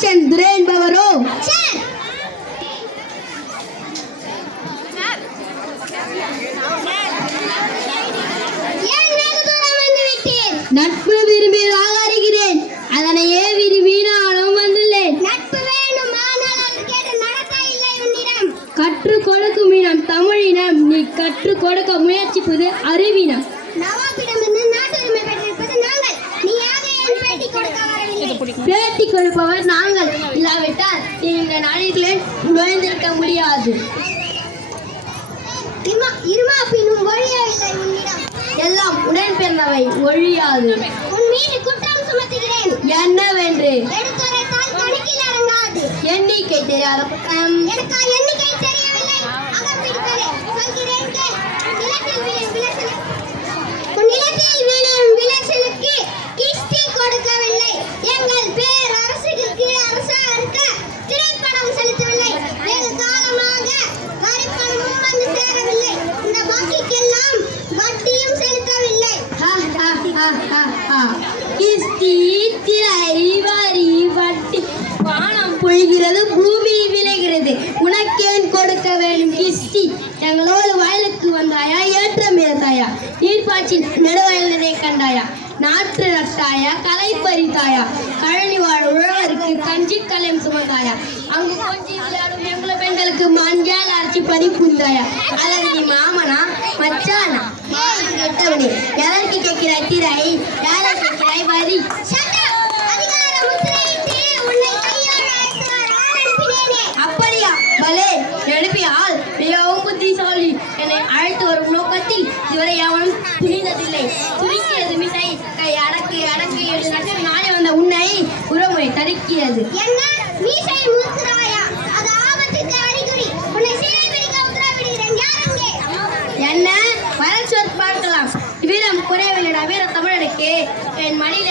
Action துரை என்பவரோ நட்பு விரும்பியதாக அறிகிறேன். அதனையே விரும்பினாலும் வந்துள்ளேன். நட்பு வேண்டும், ஆனால் அதற்கேற்ற நடத்தை இல்லை உன்னிடம். கற்றுக் கொடுக்கும் இனம் தமிழினம். நீ கற்றுக் கொடுக்க முயற்சிப்பது அறிவினம். நவாபிடமிருந்து நாட்டுரிமை பெற்றிருப்பது நாங்கள். நீயாக ஏன் பேட்டி கொடுக்க வரவில்லை? பேட்டி கொடுப்பவர் நாங்கள் இல்லாவிட்டால் நீ இந்த நாளிலே நுழைந்திருக்க முடியாது. இருமாப்பினும் ஒழியவில்லை உன்னிடம். எல்லாம் உடன் பிறந்தவை ஒழியாது. உன் மீது குற்றம் சுமத்துகிறேன். என்னவென்று எடுத்துரைத்தால் கணக்கில் அடங்காது. எண்ணிக்கை தெரியாத எனக்கு எண்ணிக்கை தெரியவில்லை. அகப்பிடிப்பதே சொல்கிறேன் கேள். உன் நிலத்தில் வீழும் விளைச்சலுக்கு கிஸ்தி கொடுக்கவில்லை. எங்கள் பேரரசுக்கு அரசாங்க திரைப்படம் செலுத்தவில்லை. வெகு காலமாக வரிப்பணமும் வந்து சேரவில்லை. இந்த பாக்கிக்கெல்லாம் வட்டியும் செலுத்தவில்லை. கிஸ்தி திரை வரி வட்டி வானம் பொழிகிறது, பூமி விளைகிறது. உனக்கேன் கொடுக்க வேண்டும் கிஸ்தி? எங்களோடு வயலுக்கு வந்தாயா? ஏற்றம் ஏற்றாயா? நீர்ப்பாய்ச்சி நெடுவயலினை கண்டாயா? நாற்று நட்டாயா? களை பறித்தாயா? கழனி வாழ் உழவருக்கு கஞ்சி கலையம் சுமந்தாயா? அங்கு கொஞ்சி விளையாடும் எங்கள பெண்களுக்கு மஞ்சள் அரைச்சி பணி புரிந்தாயா? அல்லது நீ மாமனா மச்சானா? கெட்டவனே, எதற்கு கேட்கிறாய் திரை? யாரை கேட்கிறாய் வரி? அப்படியா? பலே, எழுப்பியால் மிகவும் புத்திசாலி. என்னை அழைத்து வரும் நோக்கத்தில் இதுவரை எவனும் துணிந்ததில்லை. துணிக்கிறது மிசை கை அடக்கு அடக்கு என்று நட்டு நானே வந்த உன்னை உறவுமுறை தடுக்கிறது. என்ன மீசை முறுக்குறாயா? அது ஆபத்துக்கு அறிகுறி. உன்னை சிறை பிடிக்க உத்தரவிடுகிறேன். யார் அங்கே? என்ன வரல் சொற் பார்க்கலாம். வீரம் குறைவில்லடா வீர தமிழனுக்கு என் மடியில